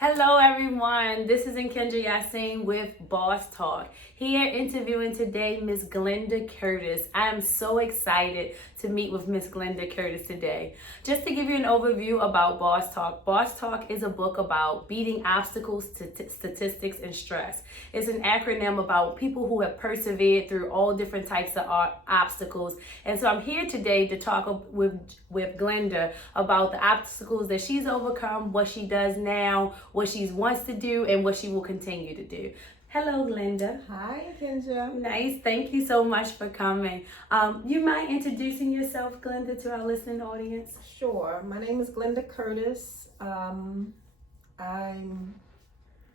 Hello, everyone. This is Nkendra Yasin with Boss Talk. Here interviewing today Miss Glenda Curtis. I am so excited to meet with Miss Glenda Curtis today. Just to give you an overview about Boss Talk, Boss Talk is a book about beating obstacles, statistics, and stress. It's an acronym about people who have persevered through all different types of obstacles. And so I'm here today to talk with Glenda about the obstacles that she's overcome, what she does now, what she wants to do, and what she will continue to do. Hello, Glenda. Hi, Kendra. Nice. Thank you so much for coming. You mind introducing yourself, Glenda, to our listening audience? Sure. My name is Glenda Curtis. I'm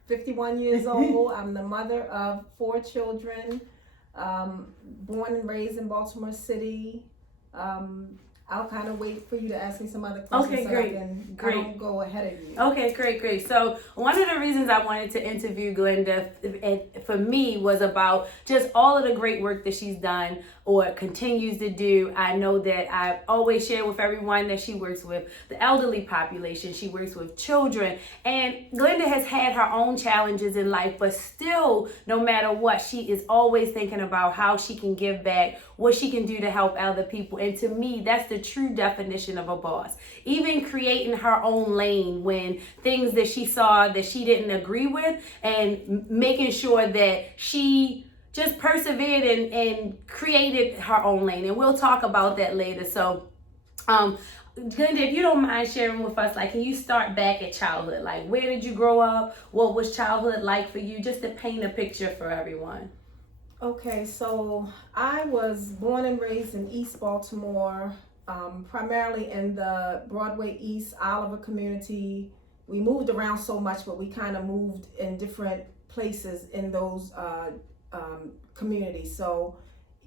51 years old. I'm the mother of 4 children, born and raised in Baltimore City. I'll kind of wait for you to ask me some other questions Okay, great. I don't go ahead of you. Okay, great. So one of the reasons I wanted to interview Glenda, for me, was about just all of the great work that she's done or continues to do. I know that I always share with everyone that she works with the elderly population. She works with children. And Glenda has had her own challenges in life, but still, no matter what, she is always thinking about how she can give back, what she can do to help other people. And to me, that's the true definition of a boss. Even creating her own lane when things that she saw that she didn't agree with, and making sure that she just persevered and created her own lane. And we'll talk about that later. So, Glenda, if you don't mind sharing with us, like, can you start back at childhood? Like, where did you grow up? What was childhood like for you? Just to paint a picture for everyone. Okay, so I was born and raised in East Baltimore, primarily in the Broadway East Oliver community. We moved around so much, but we kind of moved in different places in those communities. So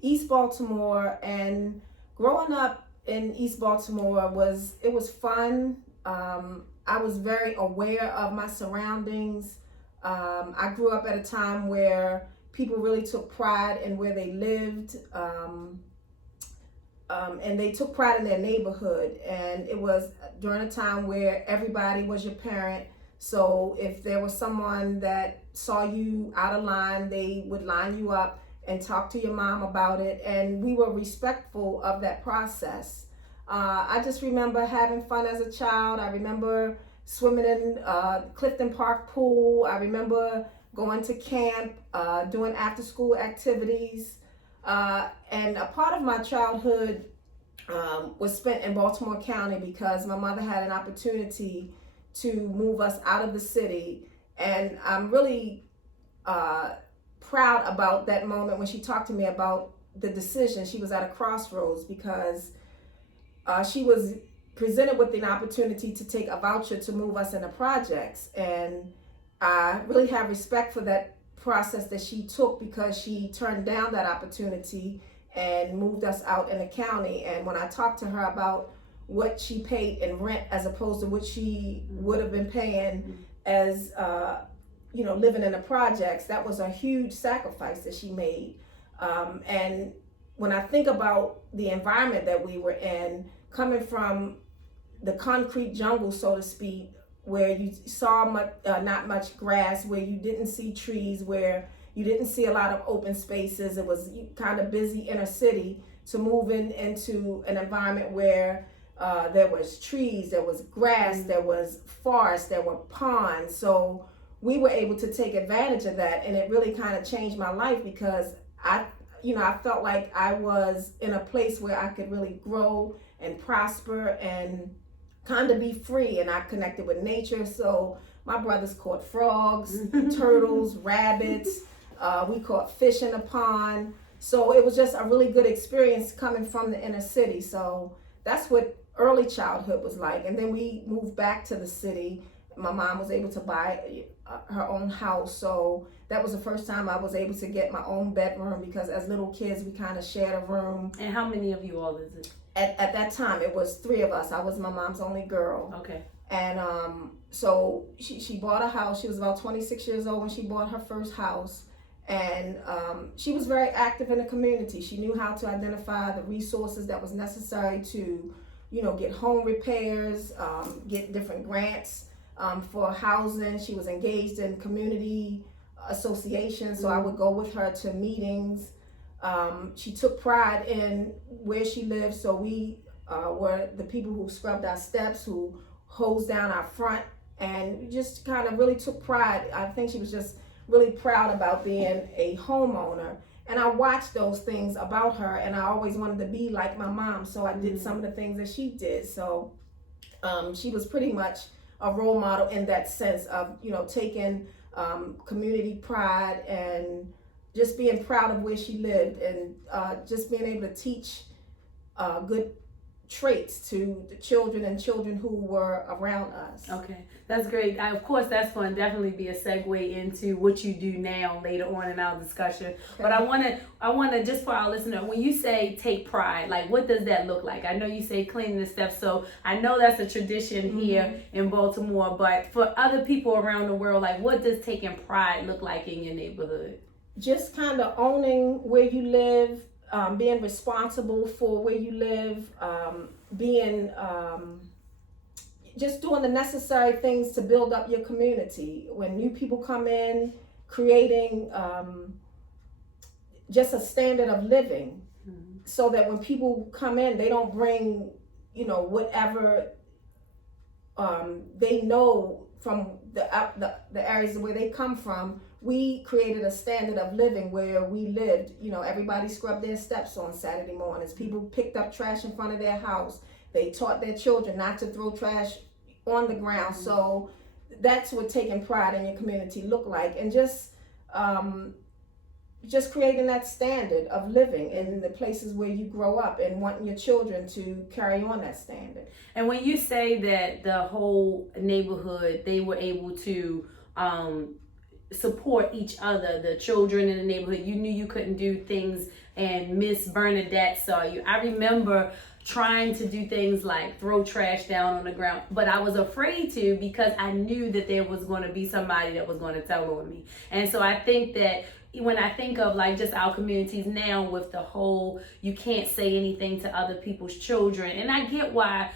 East Baltimore, and growing up in East Baltimore was fun. I was very aware of my surroundings. I grew up at a time where people really took pride in where they lived, and they took pride in their neighborhood. And it was during a time where everybody was your parent. So if there was someone that saw you out of line, they would line you up and talk to your mom about it. And we were respectful of that process. I just remember having fun as a child. I remember swimming in Clifton Park pool. I remember going to camp, doing after school activities. And a part of my childhood was spent in Baltimore County because my mother had an opportunity to move us out of the city. And I'm really proud about that moment when she talked to me about the decision. She was at a crossroads because she was presented with an opportunity to take a voucher to move us into projects. And I really have respect for that process that she took, because she turned down that opportunity and moved us out in the county. And when I talked to her about what she paid in rent as opposed to what she would have been paying as living in the projects, that was a huge sacrifice that she made. And when I think about the environment that we were in, coming from the concrete jungle, so to speak, where you saw not much grass, where you didn't see trees, where you didn't see a lot of open spaces, it was kind of busy inner city, to moving into an environment where there was trees, there was grass, there was forest, there were ponds. So we were able to take advantage of that, and it really kind of changed my life, because I felt like I was in a place where I could really grow and prosper and kind of be free. And I connected with nature. So my brothers caught frogs, turtles, rabbits. We caught fish in a pond. So it was just a really good experience coming from the inner city. So that's what early childhood was like. And then we moved back to the city. My mom was able to buy her own house. So that was the first time I was able to get my own bedroom, because as little kids, we kind of shared a room. And how many of you all is it? At that time, it was 3 of us. I was my mom's only girl. Okay. And so she bought a house. She was about 26 years old when she bought her first house. And she was very active in the community. She knew how to identify the resources that was necessary to, get home repairs, get different grants. for housing. She was engaged in community associations, so I would go with her to meetings. She took pride in where she lived, so we were the people who scrubbed our steps, who hosed down our front, and just kind of really took pride. I think she was just really proud about being a homeowner. And I watched those things about her, and I always wanted to be like my mom, so I did some of the things that she did. So she was pretty much a role model in that sense of, you know, taking community pride and just being proud of where she lived, and just being able to teach good traits to the children and children who were around us. Okay, that's great. Of course, that's going to definitely be a segue into what you do now later on in our discussion. Okay. But I want to just for our listener, when you say take pride, like what does that look like? I know you say cleaning the steps, so I know that's a tradition here in Baltimore. But for other people around the world, like what does taking pride look like in your neighborhood? Just kind of owning where you live. Being responsible for where you live, being just doing the necessary things to build up your community. When new people come in, creating just a standard of living, so that when people come in, they don't bring, you know, whatever they know from the areas where they come from. We created a standard of living where we lived. You know, everybody scrubbed their steps on Saturday mornings. People picked up trash in front of their house. They taught their children not to throw trash on the ground. So that's what taking pride in your community look like. And just creating that standard of living in the places where you grow up, and wanting your children to carry on that standard. And when you say that the whole neighborhood, they were able to support each other, the children in the neighborhood, you knew you couldn't do things and Miss Bernadette saw you. I remember trying to do things like throw trash down on the ground, but I was afraid to, because I knew that there was going to be somebody that was going to tell on me. And so I think that when I think of like just our communities now with the whole, you can't say anything to other people's children, and I get why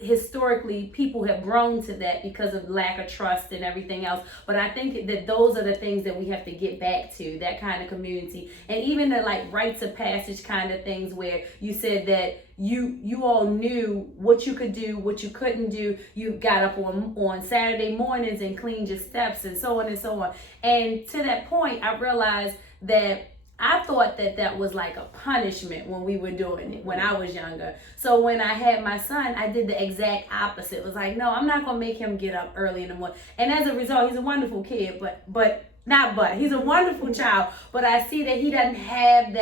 historically people have grown to that because of lack of trust and everything else, but I think that those are the things that we have to get back to, that kind of community. And even the like rites of passage kind of things, where you said that you all knew what you could do, what you couldn't do. You got up on Saturday mornings and cleaned your steps and so on and so on. And to that point, I realized that I thought that was like a punishment when we were doing it when I was younger. So when I had my son, I did the exact opposite. It was like, no, I'm not gonna make him get up early in the morning. And as a result, he's a wonderful kid, he's a wonderful child. But I see that he doesn't have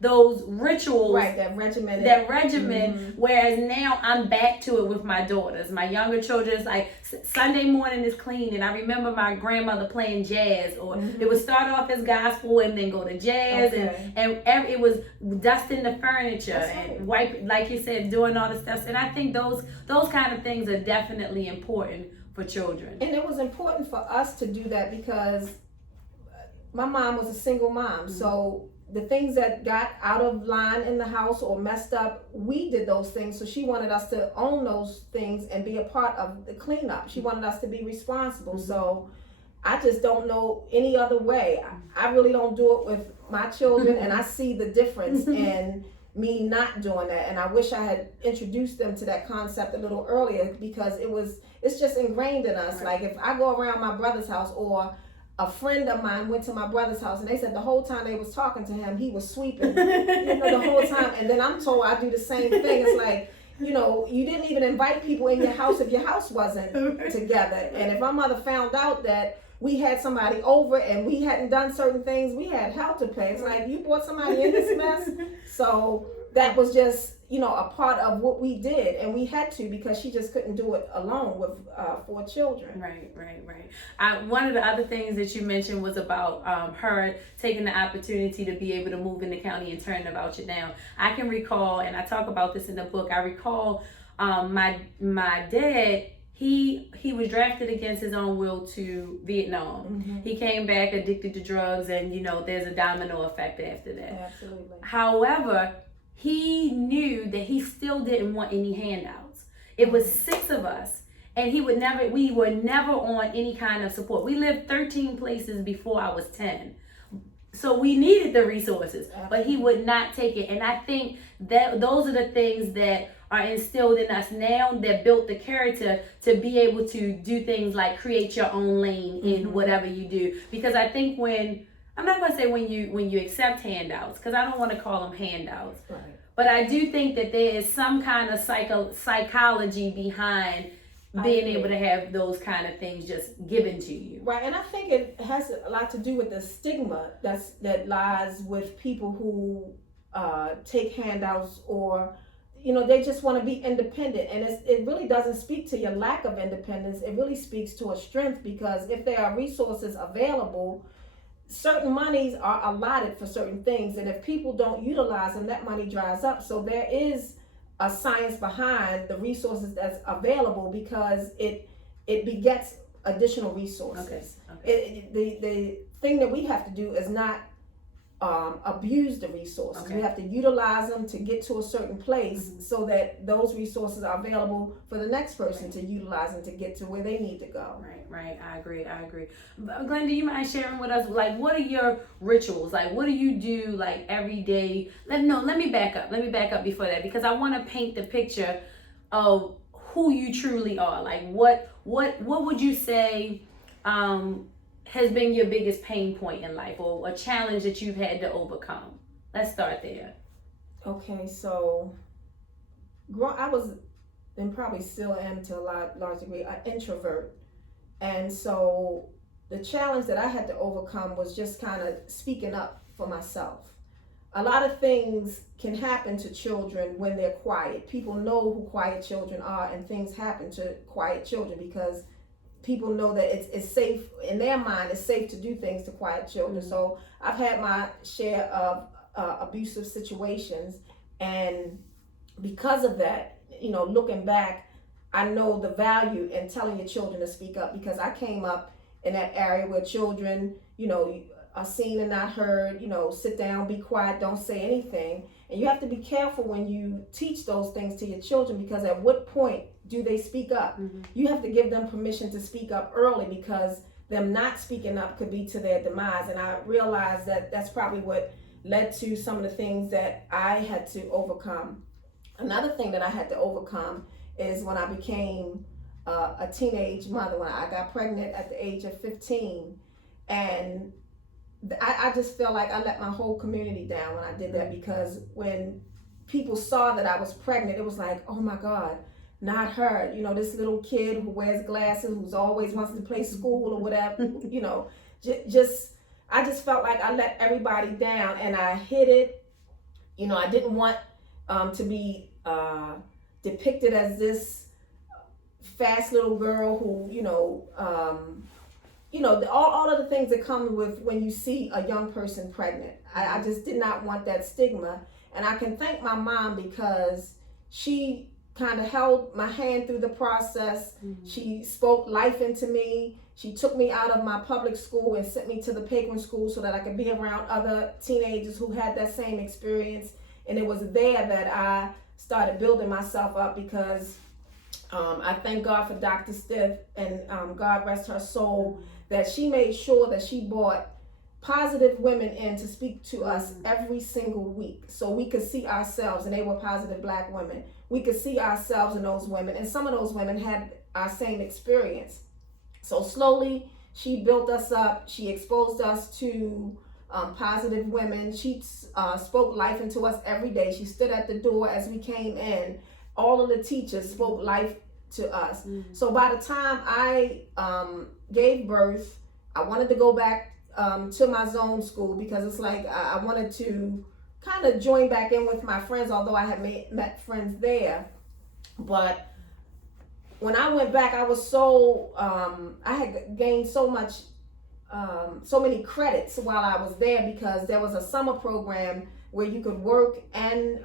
those rituals, right? That regimen. Whereas now I'm back to it with my daughters. My younger children, it's like Sunday morning is clean, and I remember my grandmother playing jazz, or it would start off as gospel and then go to jazz, and it was dusting the furniture and wipe, like you said, doing all the stuff. And I think those kind of things are definitely important for children. And it was important for us to do that because my mom was a single mom, so the things that got out of line in the house or messed up, we did those things. So she wanted us to own those things and be a part of the cleanup. She wanted us to be responsible. So I just don't know any other way. I really don't do it with my children, and I see the difference in me not doing that. And I wish I had introduced them to that concept a little earlier, because it's just ingrained in us. Right. Like if I go around my brother's house, or a friend of mine went to my brother's house, and they said the whole time they was talking to him, he was sweeping, the whole time. And then I'm told I do the same thing. It's like, you didn't even invite people in your house if your house wasn't together. And if my mother found out that we had somebody over and we hadn't done certain things, we had hell to pay. It's like, you brought somebody in this mess. So that was just, a part of what we did, and we had to, because she just couldn't do it alone with 4 children. Right. One of the other things that you mentioned was about her taking the opportunity to be able to move in the county and turn the voucher down. I can recall, and I talk about this in the book, I recall my dad, he was drafted against his own will to Vietnam. He came back addicted to drugs, and there's a domino effect after that. Absolutely. However, he knew that he still didn't want any handouts. It was 6 of us, And we were never on any kind of support. We lived 13 places before I was 10. So we needed the resources, but he would not take it. And I think that those are the things that are instilled in us now that built the character to be able to do things like create your own lane in whatever you do. Because I think I'm not going to say when you accept handouts, because I don't want to call them handouts. Right. But I do think that there is some kind of psychology behind being able to have those kind of things just given to you. Right, and I think it has a lot to do with the stigma that lies with people who take handouts, or they just want to be independent, and it really doesn't speak to your lack of independence. It really speaks to a strength, because if there are resources available, certain monies are allotted for certain things, and if people don't utilize them, that money dries up. So there is a science behind the resources that's available, because it begets additional resources. Okay. The thing that we have to do is not abuse the resources. Okay. We have to utilize them to get to a certain place, so that those resources are available for the next person to utilize and to get to where they need to go. Right. I agree. Glenn, do you mind sharing with us, like, what are your rituals? Like, what do you do, like, every day? Let me back up before that, because I want to paint the picture of who you truly are. Like, what would you say has been your biggest pain point in life, or a challenge that you've had to overcome? Let's start there. Okay, so I was, and probably still am to a large degree, an introvert. And so the challenge that I had to overcome was just kind of speaking up for myself. A lot of things can happen to children when they're quiet. People know who quiet children are, and things happen to quiet children because people know that it's safe, in their mind, it's safe to do things to quiet children. So I've had my share of abusive situations, and because of that, looking back, I know the value in telling your children to speak up, because I came up in that area where children, are seen and not heard, sit down, be quiet, don't say anything. And you have to be careful when you teach those things to your children, because at what point do they speak up? You have to give them permission to speak up early, because them not speaking up could be to their demise. And I realized that that's probably what led to some of the things that I had to overcome. Another thing that I had to overcome is when I became a teenage mother, when I got pregnant at the age of 15. And I just felt like I let my whole community down when I did that, because when people saw that I was pregnant, it was like, oh my God, not her. This little kid who wears glasses, who's always wants to play school or whatever, I just felt like I let everybody down, and I hid it. I didn't want to be depicted as this fast little girl who, all of the things that come with when you see a young person pregnant. I just did not want that stigma. And I can thank my mom, because she kind of held my hand through the process. She spoke life into me. She took me out of my public school and sent me to the Paquin school so that I could be around other teenagers who had that same experience. And it was there that I started building myself up, because I thank God for Dr. Stiff, and God rest her soul, that she made sure that she brought positive women in to speak to us every single week, so we could see ourselves, and they were positive Black women. We could see ourselves in those women, and some of those women had our same experience. So slowly she built us up. She exposed us to positive women. She spoke life into us every day. She stood at the door as we came in. All of the teachers spoke life to us. So by the time I gave birth, I wanted to go back to my zone school, because it's like I wanted to kind of join back in with my friends, although I had met friends there. But when I went back, I was so I had gained so many credits while I was there, because there was a summer program where you could work and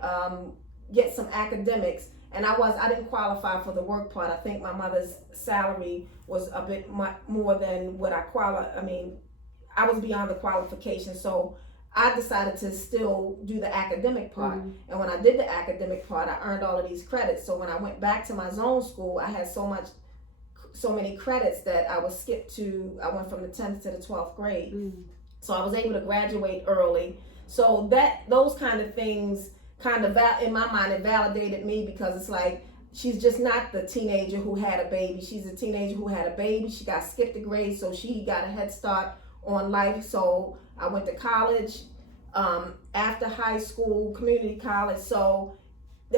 get some academics. And I didn't qualify for the work part. I think my mother's salary was a bit more than what I I was beyond the qualification. So I decided to still do the academic part. And when I did the academic part, I earned all of these credits. So when I went back to my zone school, I had so much so many credits that I was skipped to. I went from the 10th to the 12th grade, so I was able to graduate early. So those kind of things kind of in my mind, it validated me, because it's like, she's just not the teenager who had a baby. She's a teenager who had a baby. She got skipped a grade, so she got a head start on life. So I went to college, after high school, community college. So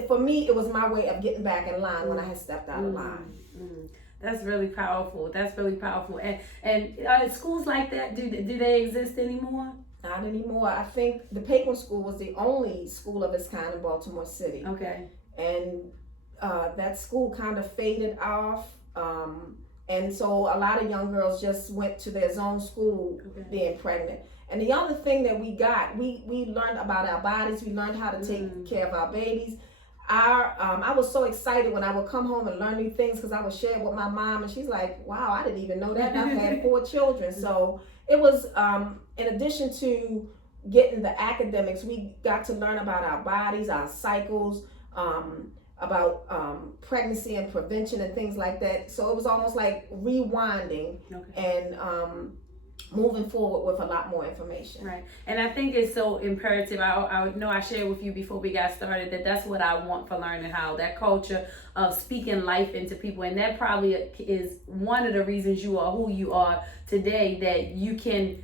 for me, it was my way of getting back in line when I had stepped out of line. That's really powerful. That's really powerful. And schools like that, do they exist anymore? Not anymore. I think the Paquin School was the only school of its kind in Baltimore City. Okay. And that school kind of faded off. And so a lot of young girls just went to their zone school being pregnant. And the other thing that we learned about our bodies. We learned how to take care of our babies. I was so excited when I would come home and learn new things, because I would share it with my mom, and she's like, wow, I didn't even know that. And I've had 4 children. So it was, in addition to getting the academics, we got to learn about our bodies, our cycles, about pregnancy and prevention and things like that. So it was almost like rewinding and moving forward with a lot more information. Right. And I think it's so imperative. I know I shared with you before we got started that that's what I want for Learning How, that culture of speaking life into people. And that probably is one of the reasons you are who you are today, that you can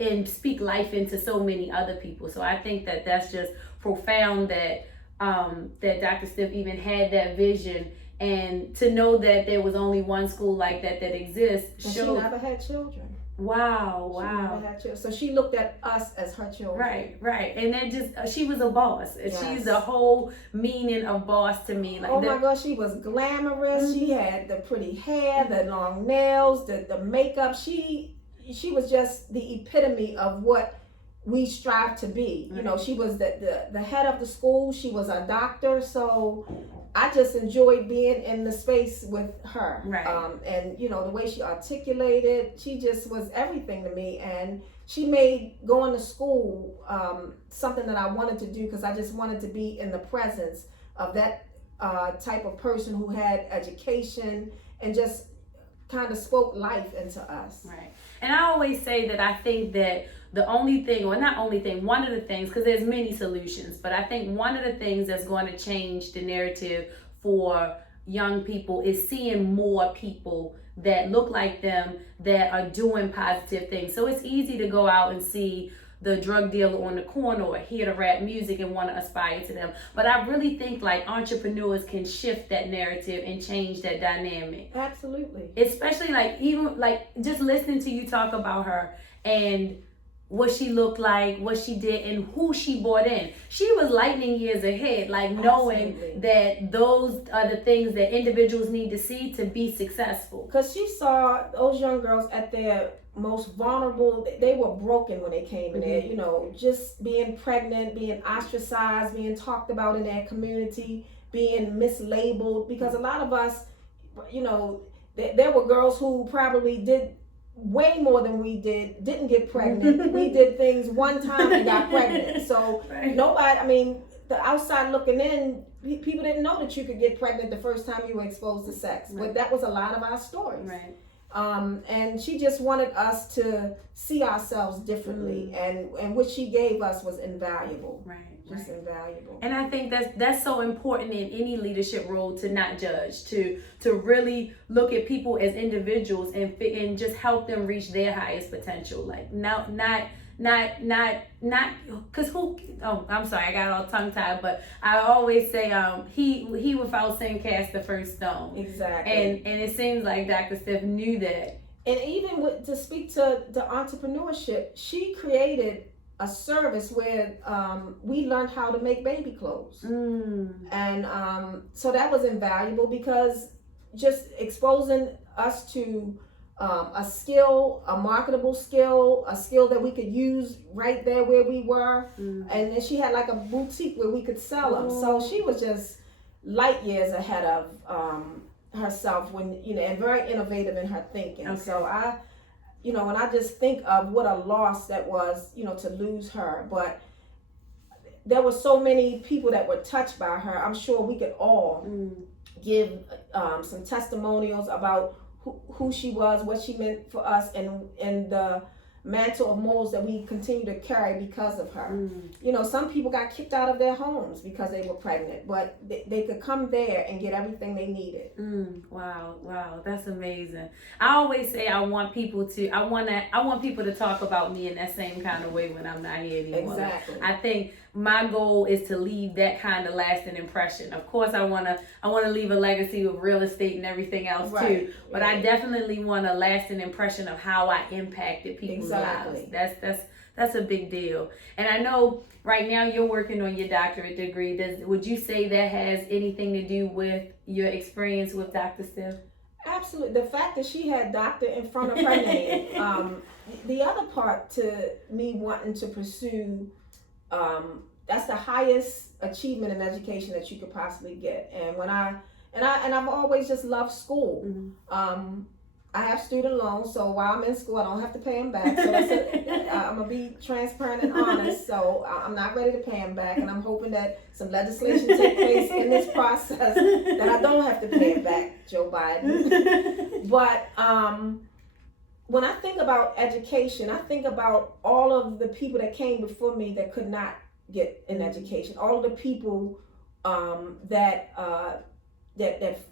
and speak life into so many other people. So I think that that's just profound, that that Dr. Stiff even had that vision, and to know that there was only one school like that exists. And she never had children. Wow. She never had children. So she looked at us as her children. Right. And that just, she was a boss. Yes. She's the whole meaning of boss to me. Like, oh my gosh, she was glamorous. She had the pretty hair, the long nails, the makeup. She was just the epitome of what we strive to be. You know, she was the head of the school. She was a doctor. So I just enjoyed being in the space with her. Right. And you know, the way she articulated, she just was everything to me. And she made going to school something that I wanted to do, because I just wanted to be in the presence of that type of person who had education and just kind of spoke life into us. Right. And I always say that I think that the only thing, or not only thing, one of the things, because there's many solutions, but I think one of the things that's going to change the narrative for young people is seeing more people that look like them, that are doing positive things. So it's easy to go out and see the drug dealer on the corner or hear the rap music and want to aspire to them. But I really think like entrepreneurs can shift that narrative and change that dynamic. Absolutely. Especially like, even like just listening to you talk about her and what she looked like, what she did, and who she brought in. She was lightning years ahead, like knowing Absolutely. that those are the things that individuals need to see to be successful. Because she saw those young girls at their most vulnerable. They were broken when they came in there, you know, just being pregnant, being ostracized, being talked about in their community, being mislabeled. Because a lot of us, you know, there were girls who probably did way more than we didn't get pregnant. We did things one time and got pregnant. So nobody, I mean, the outside looking in, people didn't know that you could get pregnant the first time you were exposed to sex. But that was a lot of our stories. Right. And she just wanted us to see ourselves differently, and what she gave us was invaluable. Just invaluable. And I think that's so important in any leadership role, to not judge, to really look at people as individuals and just help them reach their highest potential. Like not because I'm sorry, I got all tongue tied, but I always say he without sin cast the first stone. Exactly. And it seems like Dr. Steph knew that. And even to speak to the entrepreneurship, she created a service where we learned how to make baby clothes. And so that was invaluable, because just exposing us to a skill, a marketable skill, a skill that we could use right there where we were. And then she had like a boutique where we could sell them. So she was just light years ahead of herself, when, you know, and very innovative in her thinking. Okay. So you know, when I just think of what a loss that was, you know, to lose her, but there were so many people that were touched by her. I'm sure we could all give some testimonials about who she was, what she meant for us, and the mantle of molds that we continue to carry because of her. You know, some people got kicked out of their homes because they were pregnant, but they could come there and get everything they needed. Wow, that's amazing. I always say I want people to talk about me in that same kind of way when I'm not here anymore. Exactly. I think my goal is to leave that kind of lasting impression. Of course, I wanna leave a legacy with real estate and everything else too. But I definitely want a lasting impression of how I impacted people's lives. That's a big deal. And I know right now you're working on your doctorate degree. Would you say that has anything to do with your experience with Dr. Stiff? Absolutely. The fact that she had doctor in front of her name. The other part to me wanting to pursue, that's the highest achievement in education that you could possibly get. And I've always just loved school. I have student loans, so while I'm in school, I don't have to pay them back. So I'm gonna be transparent and honest. So I'm not ready to pay them back, and I'm hoping that some legislation takes place in this process that I don't have to pay it back, Joe Biden. But when I think about education, I think about all of the people that came before me that could not get an education. All of the people that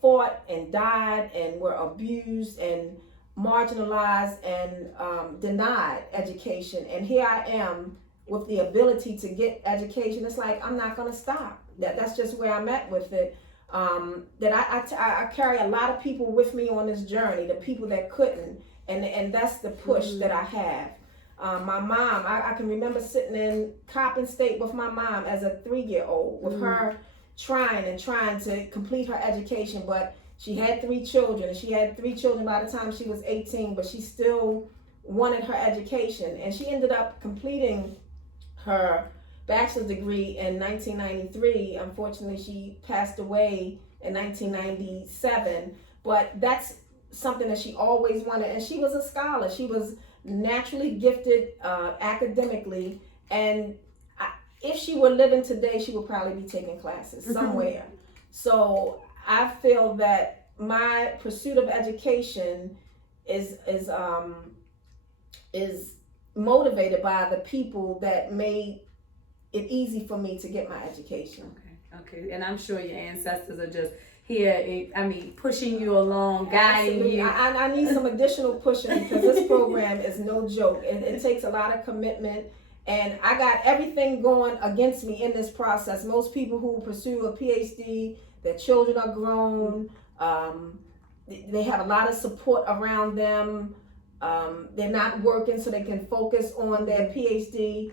fought and died and were abused and marginalized and denied education. And here I am with the ability to get education. It's like, I'm not gonna stop. That's just where I'm at with it. I carry a lot of people with me on this journey, the people that couldn't, and that's the push that I have. My mom, I can remember sitting in Coppin State with my mom as a 3-year-old with her trying to complete her education, but she had 3 children, and she had 3 children by the time she was 18, but she still wanted her education, and she ended up completing her bachelor's degree in 1993. Unfortunately, she passed away in 1997, but that's something that she always wanted, and she was a scholar. She was naturally gifted academically, and if she were living today, she would probably be taking classes somewhere. So I feel that my pursuit of education is motivated by the people that made it easy for me to get my education. Okay. And I'm sure your ancestors are just here, pushing you along, guiding Absolutely. you. I need some additional pushing because this program is no joke. It takes a lot of commitment. And I got everything going against me in this process. Most people who pursue a PhD, their children are grown. They have a lot of support around them. They're not working so they can focus on their PhD.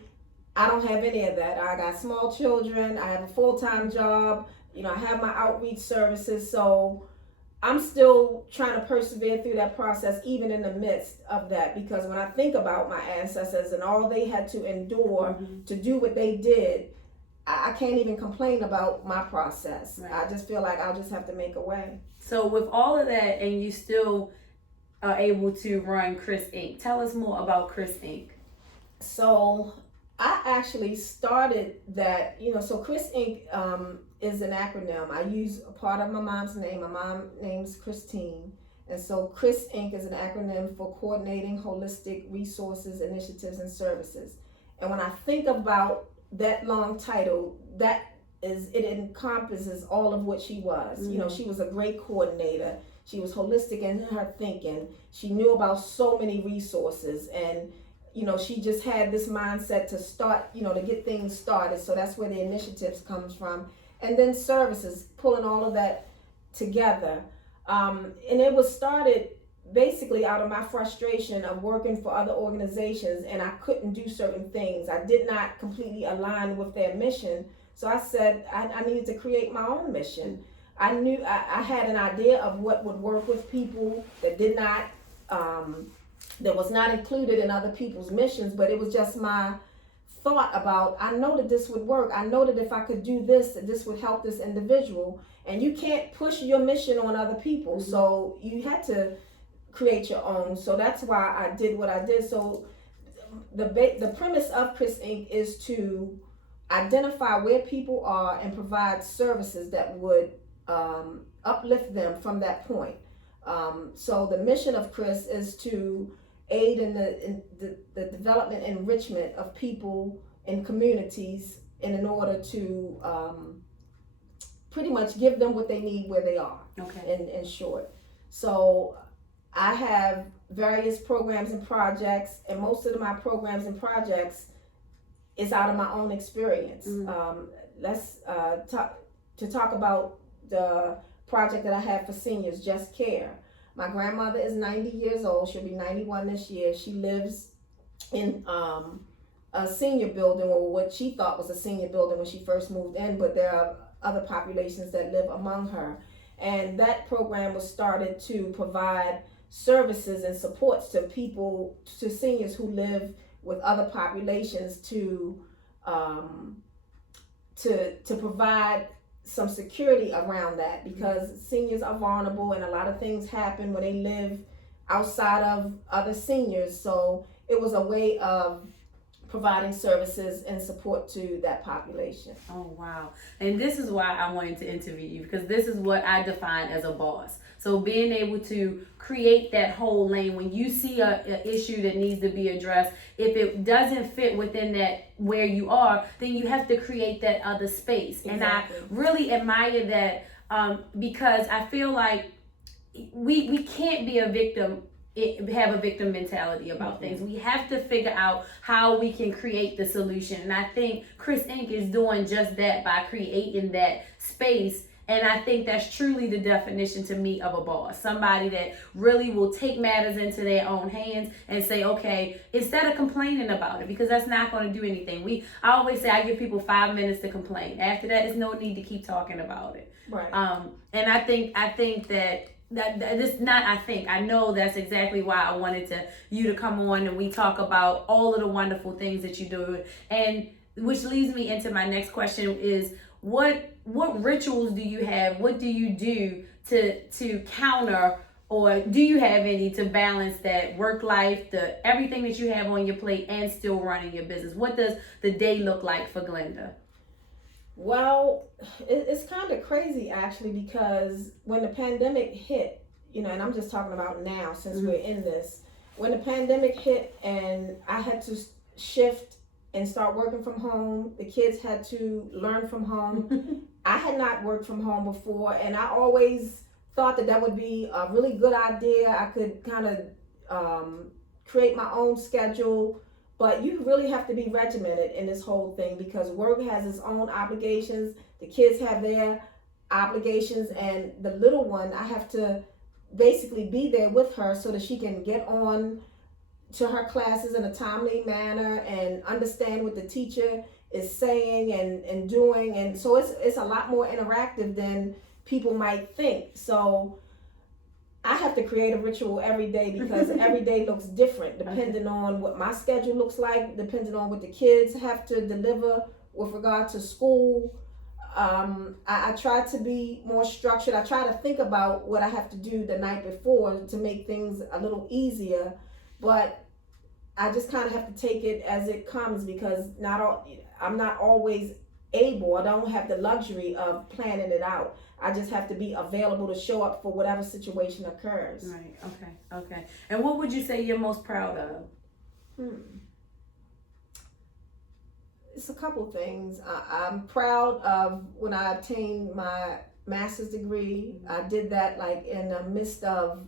I don't have any of that. I got small children. I have a full-time job. I have my outreach services. So I'm still trying to persevere through that process, even in the midst of that, because when I think about my ancestors and all they had to endure to do what they did, I can't even complain about my process. Right. I just feel like I'll just have to make a way. So with all of that, and you still are able to run Chris Inc. Tell us more about Chris Inc. So I actually started that, so Chris Inc. Is an acronym. I use a part of my mom's name. My mom's name's Christine. And so Chris Inc. is an acronym for Coordinating Holistic Resources, Initiatives, and Services. And when I think about that long title, it encompasses all of what she was. She was a great coordinator. She was holistic in her thinking. She knew about so many resources, and she just had this mindset to start, to get things started. So that's where the initiatives comes from. And then services, pulling all of that together. And it was started basically out of my frustration of working for other organizations, and I couldn't do certain things. I did not completely align with their mission. So I said I needed to create my own mission. I knew I had an idea of what would work with people that did not, that was not included in other people's missions, but it was just my thought about, I know that this would work. I know that if I could do this, that this would help this individual. And you can't push your mission on other people. So you had to create your own. So that's why I did what I did. So the premise of Chris Inc. is to identify where people are and provide services that would uplift them from that point. So the mission of Chris is to aid in the development and enrichment of people in communities, and in order to pretty much give them what they need where they are. Okay. In short. So I have various programs and projects, and most of my programs and projects is out of my own experience. Let's talk about the project that I have for seniors, Just Care. My grandmother is 90 years old. She'll be 91 this year. She lives in a senior building, or what she thought was a senior building when she first moved in, but there are other populations that live among her. And that program was started to provide services and supports to people, to seniors who live with other populations, to provide some security around that, because seniors are vulnerable and a lot of things happen when they live outside of other seniors. So it was a way of providing services and support to that population. Oh, wow. And this is why I wanted to interview you, because this is what I define as a boss. So being able to create that whole lane when you see a issue that needs to be addressed, if it doesn't fit within that where you are, then you have to create that other space. Exactly. And I really admire that, because I feel like we can't be a victim, have a victim mentality about things. We have to figure out how we can create the solution. And I think Chris Inc. is doing just that by creating that space. And I think that's truly the definition to me of a boss. Somebody that really will take matters into their own hands and say, okay, instead of complaining about it, because that's not going to do anything. I always say I give people 5 minutes to complain. After that, there's no need to keep talking about it. Right. And I think that this not I think I know that's exactly why I wanted you to come on and we talk about all of the wonderful things that you do, and which leads me into my next question is what rituals do you have? What do you do to counter, or do you have any, to balance that work life, everything that you have on your plate, and still running your business? What does the day look like for Glenda? Well, it's kind of crazy actually, because when the pandemic hit, and I'm just talking about now since we're in this, when the pandemic hit and I had to shift and start working from home, the kids had to learn from home. I had not worked from home before, and I always thought that would be a really good idea. I could kind of create my own schedule. But you really have to be regimented in this whole thing, because work has its own obligations. The kids have their obligations, and the little one, I have to basically be there with her so that she can get on to her classes in a timely manner and understand what the teacher is saying and doing. And so it's a lot more interactive than people might think. So I have to create a ritual every day, because every day looks different depending on what my schedule looks like, depending on what the kids have to deliver with regard to school. I try to be more structured. I try to think about what I have to do the night before to make things a little easier, but I just kind of have to take it as it comes, because I'm not always able. I don't have the luxury of planning it out. I just have to be available to show up for whatever situation occurs. Right. Okay. And what would you say you're most proud of? It's a couple things. I'm proud of when I obtained my master's degree. I did that like in the midst of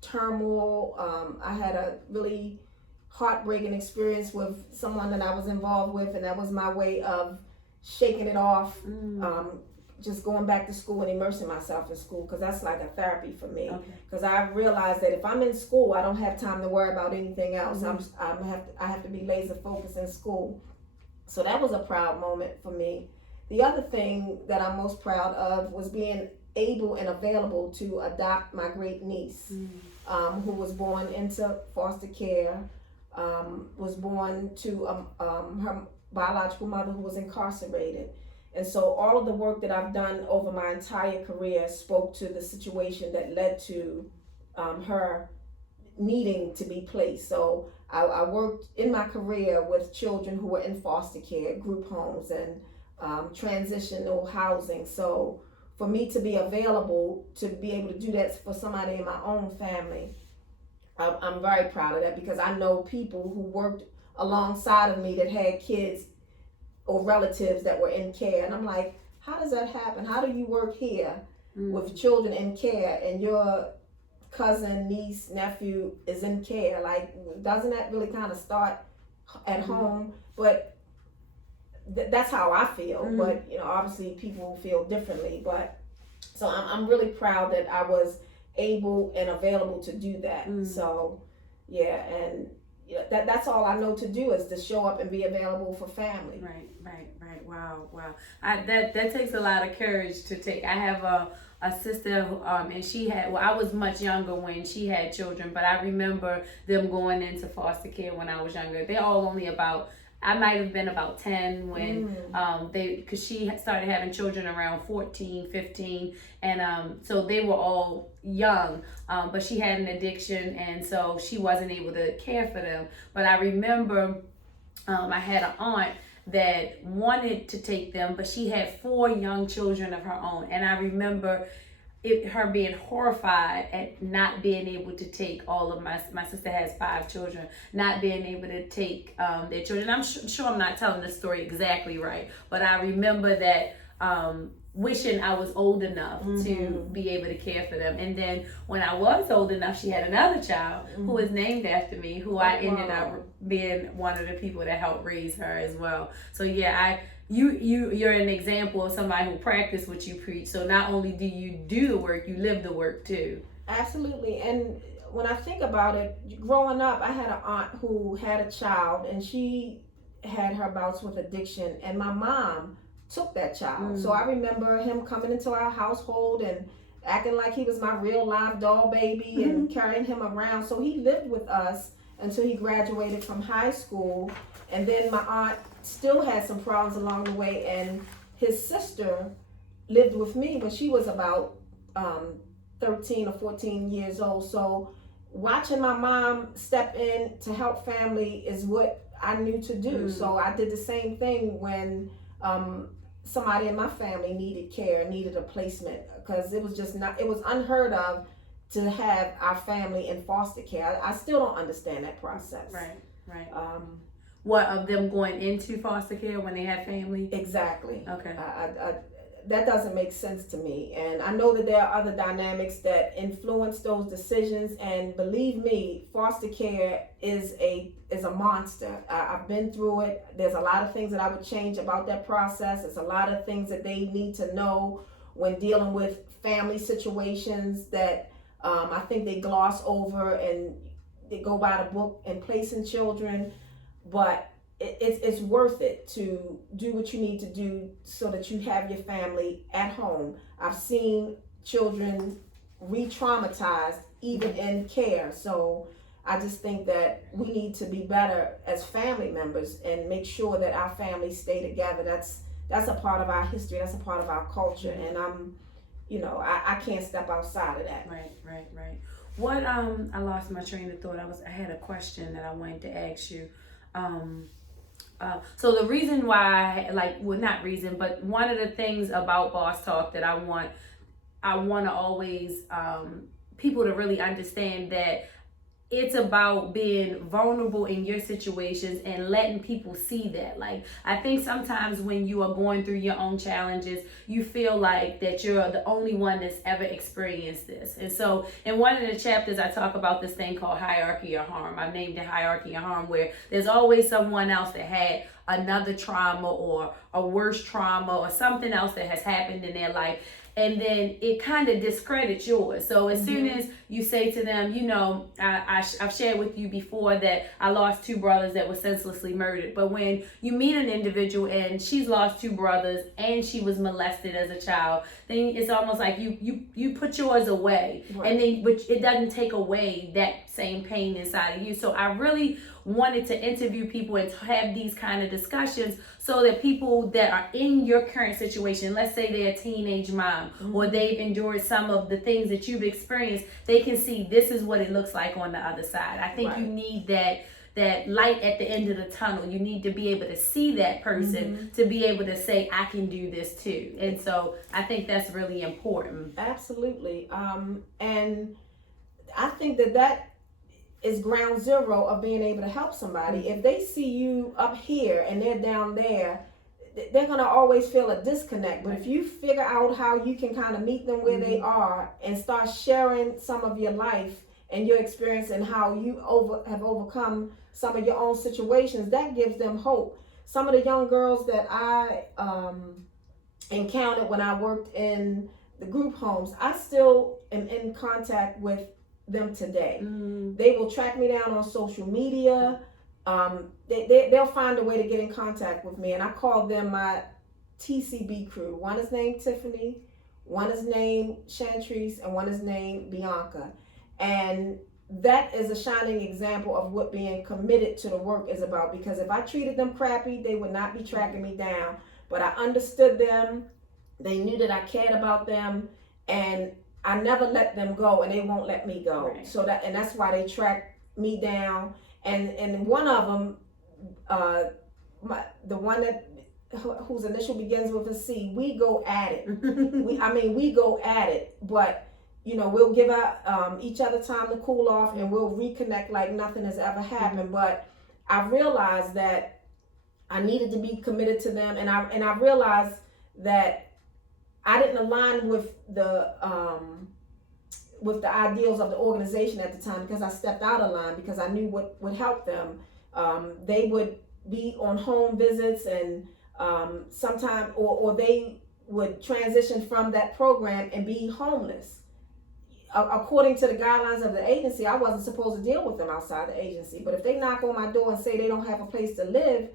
turmoil. I had a really heartbreaking experience with someone that I was involved with, and that was my way of shaking it off. Just going back to school and immersing myself in school, because that's like a therapy for me. Because I realized that if I'm in school, I don't have time to worry about anything else. I have to be laser focused in school. So that was a proud moment for me. The other thing that I'm most proud of was being able and available to adopt my great niece, who was born into foster care, was born to her biological mother, who was incarcerated. And so all of the work that I've done over my entire career spoke to the situation that led to her needing to be placed. So I worked in my career with children who were in foster care, group homes, and transitional housing. So for me to be available to be able to do that for somebody in my own family, I'm very proud of that, because I know people who worked alongside of me that had kids or relatives that were in care, and I'm like, how does that happen? How do you work here with children in care and your cousin, niece, nephew is in care? Like, doesn't that really kind of start at home? But that's how I feel. But obviously people feel differently. But so I'm really proud that I was able and available to do that. So yeah, and that's all I know to do, is to show up and be available for family. Right. Wow. That takes a lot of courage to take. I have a sister who, and she had, I was much younger when she had children, but I remember them going into foster care when I was younger. They're all only about, I might have been about 10 when because she started having children around 14, 15, and so they were all young, but she had an addiction, and so she wasn't able to care for them. But I remember I had an aunt that wanted to take them, but she had 4 young children of her own, and I remember her being horrified at not being able to take all of my sister has 5 children, not being able to take their children. I'm sure I'm not telling the story exactly right, but I remember that wishing I was old enough to be able to care for them. And then when I was old enough, she had another child who was named after me, who I ended up being one of the people that helped raise her as well. So yeah, you're an example of somebody who practiced what you preach. So not only do you do the work, you live the work too. Absolutely. And when I think about it, growing up, I had an aunt who had a child, and she had her bouts with addiction, and my mom took that child. So I remember him coming into our household and acting like he was my real live doll baby and carrying him around. So he lived with us until he graduated from high school. And then my aunt still had some problems along the way, and his sister lived with me when she was about 13 or 14 years old. So watching my mom step in to help family is what I knew to do. So I did the same thing when somebody in my family needed care, needed a placement, because it was unheard of to have our family in foster care. I still don't understand that process. Right. What, of them going into foster care when they have family? Exactly. Okay. That doesn't make sense to me. And I know that there are other dynamics that influence those decisions. And believe me, foster care is a monster. I've been through it. There's a lot of things that I would change about that process. There's a lot of things that they need to know when dealing with family situations that I think they gloss over, and they go by the book and placing children. But it's worth it to do what you need to do so that you have your family at home. I've seen children re-traumatized even in care. So I just think that we need to be better as family members and make sure that our families stay together. That's a part of our history. That's a part of our culture. And I can't step outside of that. Right. What I lost my train of thought. I had a question that I wanted to ask you. So the reason why, not reason, but one of the things about Boss Talk that I want to always people to really understand that it's about being vulnerable in your situations and letting people see that. Like, I think sometimes when you are going through your own challenges, you feel like that you're the only one that's ever experienced this. And so in one of the chapters, I talk about this thing called hierarchy of harm. I named it hierarchy of harm, where there's always someone else that had another trauma or a worse trauma or something else that has happened in their life. And then it kind of discredits yours. So as soon as you say to them, I've shared with you before that I lost 2 brothers that were senselessly murdered. But when you meet an individual and she's lost 2 brothers and she was molested as a child, then it's almost like you put yours away. Right. And then, but it doesn't take away that same pain inside of you. So I really wanted to interview people and have these kind of discussions so that people that are in your current situation, let's say they're a teenage mom or they've endured some of the things that you've experienced, they can see this is what it looks like on the other side. I think you need that that light at the end of the tunnel. You need to be able to see that person to be able to say, I can do this too. And so I think that's really important. Absolutely. And I think that is ground zero of being able to help somebody. If they see you up here and they're down there, they're going to always feel a disconnect. But if you figure out how you can kind of meet them where they are and start sharing some of your life and your experience and how you have overcome some of your own situations, that gives them hope. Some of the young girls that I encountered when I worked in the group homes, I still am in contact with them today. They will track me down on social media. They'll find a way to get in contact with me, and I call them my TCB crew. One is named Tiffany, one is named Chantrice, and one is named Bianca. And that is a shining example of what being committed to the work is about, because if I treated them crappy, they would not be tracking me down. But I understood them, they knew that I cared about them, and I never let them go, and they won't let me go. Right. So that's why they track me down. And one of them, the one whose initial begins with a C, we go at it. we go at it, but we'll give each other time to cool off, and we'll reconnect like nothing has ever happened. But I realized that I needed to be committed to them, and I realized that I didn't align with the ideals of the organization at the time, because I stepped out of line, because I knew what would help them. They would be on home visits, and sometime or they would transition from that program and be homeless. According to the guidelines of the agency, I wasn't supposed to deal with them outside the agency. But if they knock on my door and say they don't have a place to live,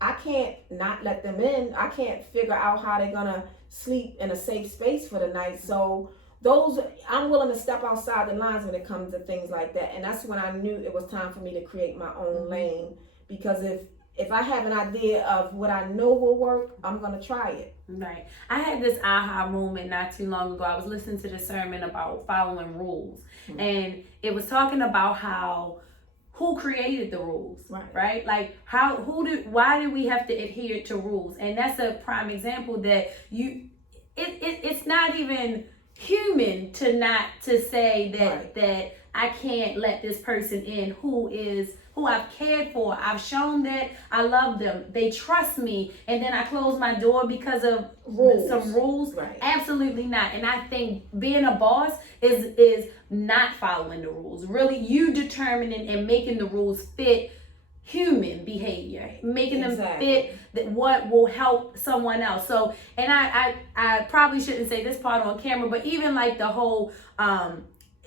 I can't not let them in. I can't figure out how they're gonna sleep in a safe space for the night. So I'm willing to step outside the lines when it comes to things like that. And that's when I knew it was time for me to create my own lane. Because if I have an idea of what I know will work, I'm gonna try it. Right. I had this aha moment not too long ago. I was listening to the sermon about following rules, and it was talking about who created the rules, right? Like why do we have to adhere to rules? And that's a prime example that it's not even human to say that I can't let this person in who I've cared for. I've shown that I love them. They trust me, and then I close my door because of some rules. Right. Absolutely not. And I think being a boss is not following the rules. Really, you determining and making the rules fit human behavior, making them fit what will help someone else. So, and I probably shouldn't say this part on camera, but even like the whole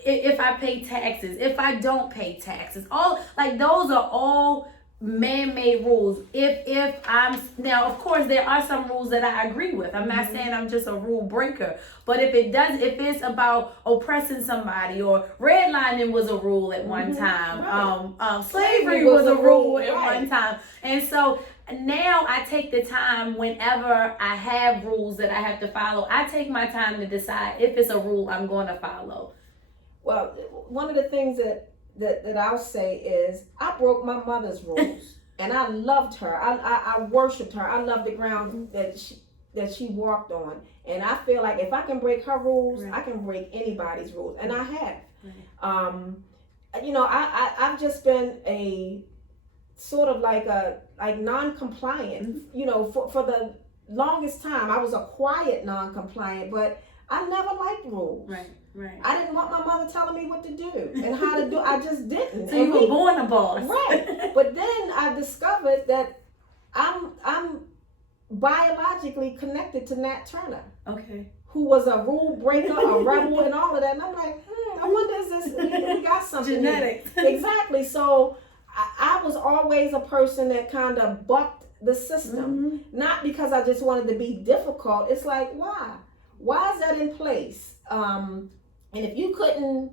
if I pay taxes, if I don't pay taxes, all like those are all man-made rules. If I'm now, of course, there are some rules that I agree with. I'm not saying I'm just a rule breaker, but if it's about oppressing somebody, or redlining was a rule at one time, slavery was a rule at one time, and so now I take the time whenever I have rules that I have to follow. I take my time to decide if it's a rule I'm going to follow. Well, one of the things that I'll say is I broke my mother's rules, and I loved her. I worshipped her. I loved the ground that she walked on, and I feel like if I can break her rules, I can break anybody's rules, and I have. I've just been a sort of like non-compliant. For the longest time, I was a quiet non-compliant, but I never liked rules. Right. I didn't want my mother telling me what to do and how to do. I just didn't. So you were born a boss. Right. But then I discovered that I'm biologically connected to Nat Turner. Okay. Who was a rule breaker, a rebel, and all of that. And I'm like, I wonder is this we got something genetics. Exactly. So I was always a person that kind of bucked the system. Not because I just wanted to be difficult. It's like, why? Why is that in place? And if you couldn't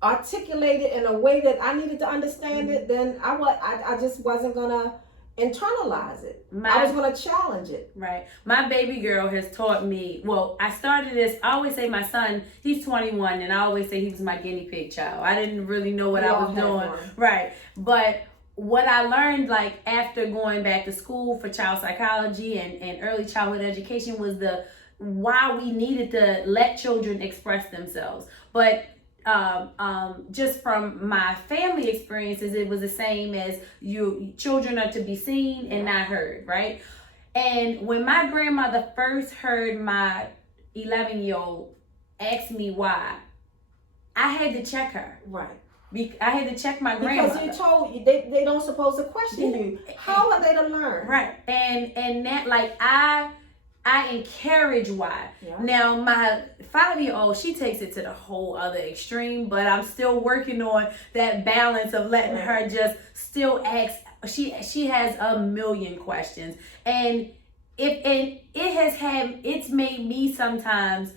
articulate it in a way that I needed to understand it, then I just wasn't gonna internalize it. I was gonna challenge it. Right. My baby girl has taught me. Well, I started this. I always say my son, he's 21, and I always say he was my guinea pig child. I didn't really know what I was doing. Right. But what I learned, like after going back to school for child psychology and early childhood education, was the why we needed to let children express themselves. But just from my family experiences, it was the same as children are to be seen and not heard, right? And when my grandmother first heard my 11-year-old ask me why, I had to check her. Right. I had to check my grandmother. Because you told you they don't supposed to question you. How are they to learn? Right. And that, like, I encourage why. Yeah. Now my 5-year-old, she takes it to the whole other extreme, but I'm still working on that balance of letting her just still ask. She has a million questions, and it's made me sometimes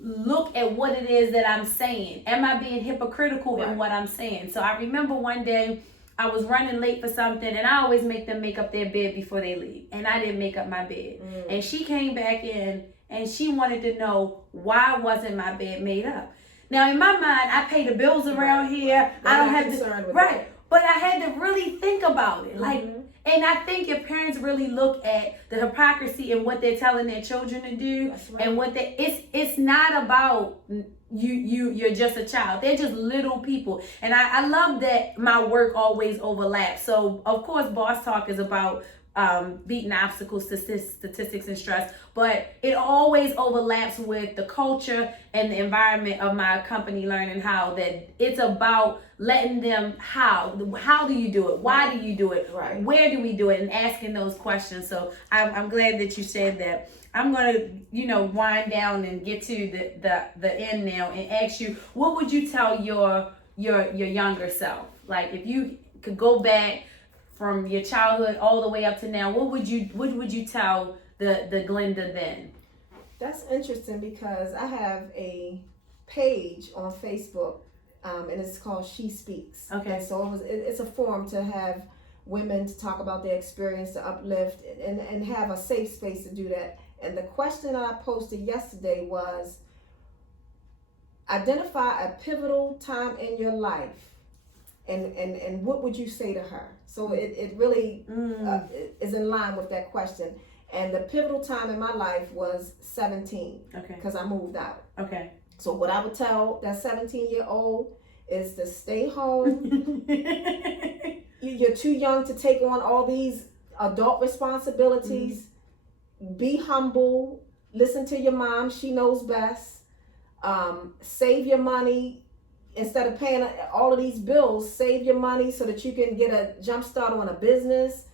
look at what it is that I'm saying. Am I being hypocritical in what I'm saying? So I remember one day I was running late for something, and I always make them make up their bed before they leave, and I didn't make up my bed. And she came back in and she wanted to know why wasn't my bed made up. Now in my mind, I pay the bills around here. I don't have to but I had to really think about it. Like, and I think if parents really look at the hypocrisy in what they're telling their children to do, and what it's not about you're just a child. They're just little people. And I love that my work always overlaps. So of course Boss Talk is about beating obstacles, statistics, and stress, but it always overlaps with the culture and the environment of my company, Learning How, that it's about letting them how do you do it, why do you do it, where do we do it, and asking those questions. So I'm glad that you said that. I'm gonna wind down and get to the end now and ask you, what would you tell your younger self? Like, if you could go back from your childhood all the way up to now, what would you tell the Glenda then? That's interesting, because I have a page on Facebook, and it's called She Speaks. Okay. And so it's a forum to have women to talk about their experience, to uplift, and have a safe space to do that. And the question that I posted yesterday was, identify a pivotal time in your life, and what would you say to her? So it really is in line with that question. And the pivotal time in my life was 17. Okay. Because I moved out. Okay. So what I would tell that 17-year-old is to stay home. You're too young to take on all these adult responsibilities. Be humble. Listen to your mom. She knows best. Save your money. Instead of paying all of these bills, save your money so that you can get a jump start on a business.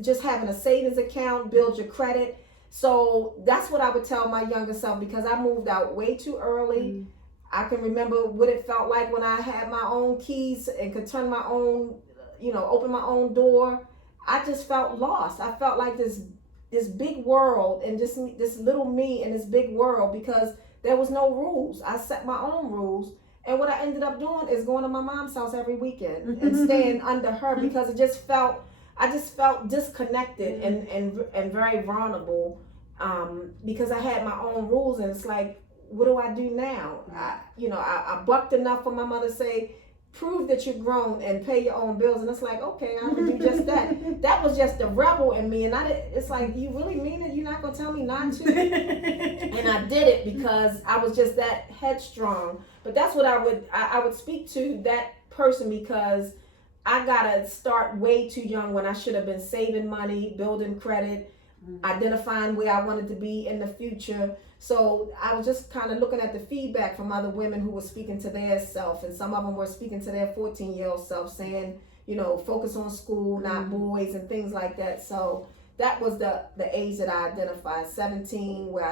Just having a savings account, build your credit. So that's what I would tell my younger self, because I moved out way too early. I can remember what it felt like when I had my own keys and could turn my own, open my own door. I just felt lost. I felt like this big world, and just this little me in this big world, because there was no rules. I set my own rules. And what I ended up doing is going to my mom's house every weekend and staying under her, because I just felt disconnected and very vulnerable, because I had my own rules. And it's like, what do I do now? I bucked enough for my mother to say, prove that you're grown and pay your own bills. And it's like, okay, I can do just that. That was just the rebel in me. And it's like, you really mean it? You're not going to tell me not to? And I did it because I was just that headstrong. But that's what I would speak to that person, because I got to start way too young, when I should have been saving money, building credit, identifying where I wanted to be in the future. So I was just kind of looking at the feedback from other women who were speaking to their self, and some of them were speaking to their 14-year-old self, saying, focus on school, not boys, and things like that. So that was the age that I identified, 17, where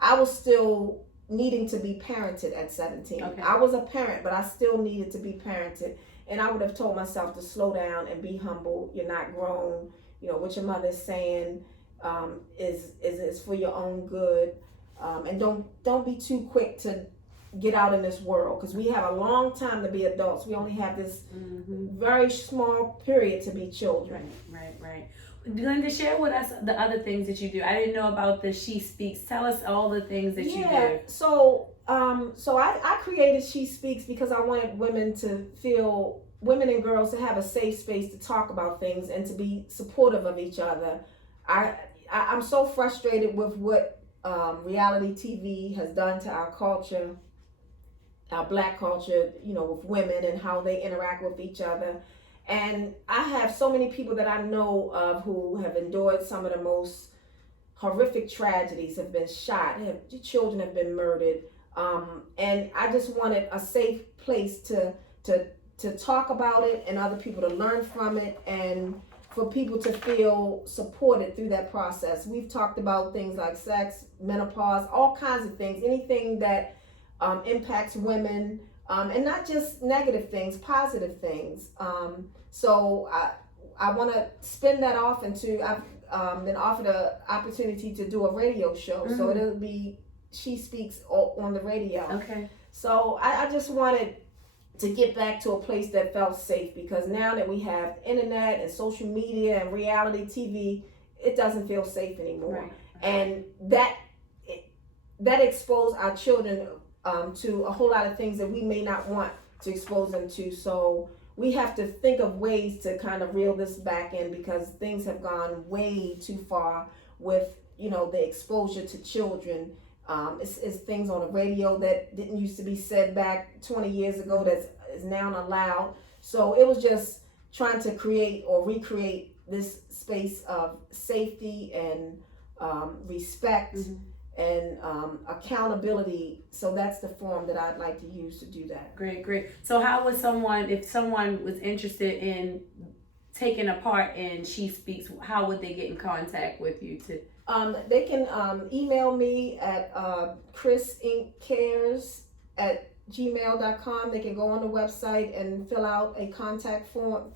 I was still needing to be parented at 17. Okay. I was a parent, but I still needed to be parented. And I would have told myself to slow down and be humble. You're not grown. What your mother's saying is for your own good. And don't be too quick to get out in this world, because we have a long time to be adults. We only have this very small period to be children. Right. Glenda, share with us the other things that you do. I didn't know about the She Speaks. Tell us all the things that you do. So So I created She Speaks because I wanted women and girls to have a safe space to talk about things and to be supportive of each other. I'm so frustrated with what reality TV has done to our culture, our Black culture, with women and how they interact with each other. And I have so many people that I know of who have endured some of the most horrific tragedies, have been shot, children have been murdered. And I just wanted a safe place to talk about it and other people to learn from it and for people to feel supported through that process. We've talked about things like sex, menopause, all kinds of things, anything that impacts women, and not just negative things, positive things. So I want to spin that off into, I've been offered an opportunity to do a radio show. Mm-hmm. So it'll be She Speaks on the radio. Okay. So I just wanted to get back to a place that felt safe, because now that we have internet and social media and reality TV, it doesn't feel safe anymore. Right. And that exposed our children to a whole lot of things that we may not want to expose them to. So we have to think of ways to kind of reel this back in, because things have gone way too far with, the exposure to children. It's things on the radio that didn't used to be said back 20 years ago that is now allowed. So it was just trying to create or recreate this space of safety and respect, mm-hmm. and accountability. So that's the form that I'd like to use to do that. Great. So how would if someone was interested in taking a part in She Speaks, how would they get in contact with you to? They can email me at chrisinkcares@gmail.com. They can go on the website and fill out the contact form.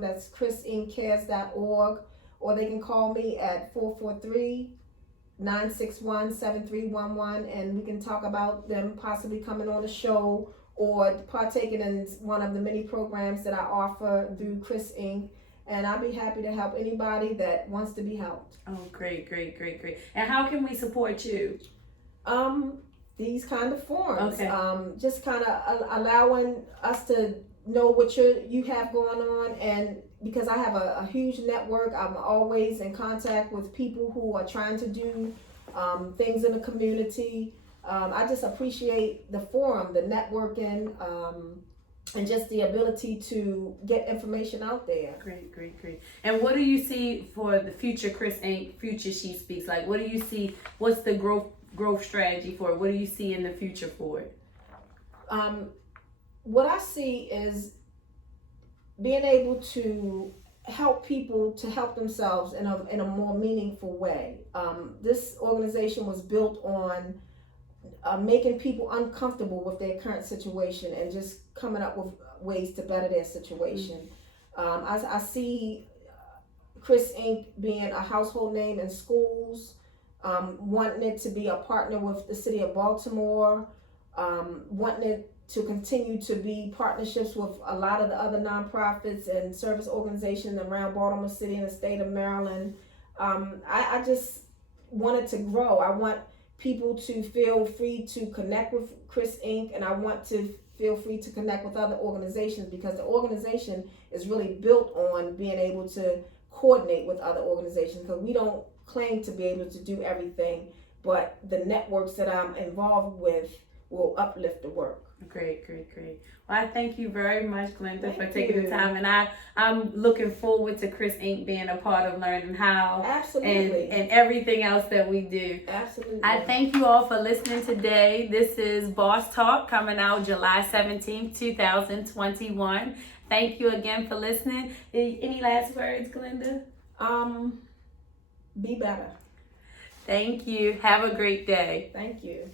That's chrisinkcares.org, or they can call me at 443-961-7311, and we can talk about them possibly coming on the show or partaking in one of the many programs that I offer through Chris Inc. And I'll be happy to help anybody that wants to be helped. Oh, great. And how can we support you? These kind of forums. Okay. Just kind of allowing us to know what you have going on, and because I have a huge network, I'm always in contact with people who are trying to do things in the community. I just appreciate the forum, the networking, and just the ability to get information out there. Great. And what do you see for the future Chris Inc., future She Speaks? Like, what do you see? What's the growth strategy for it? What do you see in the future for it? What I see is being able to help people to help themselves in a more meaningful way. This organization was built on making people uncomfortable with their current situation and just coming up with ways to better their situation. Mm-hmm. I see Chris Inc. being a household name in schools, wanting it to be a partner with the city of Baltimore, wanting it to continue to be partnerships with a lot of the other nonprofits and service organizations around Baltimore City and the state of Maryland. I just want it to grow. I want people to feel free to connect with Chris Inc. and I want to feel free to connect with other organizations, because the organization is really built on being able to coordinate with other organizations, because we don't claim to be able to do everything, but the networks that I'm involved with will uplift the work. Great. Well, I thank you very much, Glenda, for taking you. the time, and I'm looking forward to Chris Inc. being a part of Learning How. Absolutely. And everything else that we do. Absolutely. I thank you all for listening today. This is Boss Talk, coming out July 17th, 2021. Thank you again for listening. Any last words, Glenda? Be better. Thank you. Have a great day. Thank you.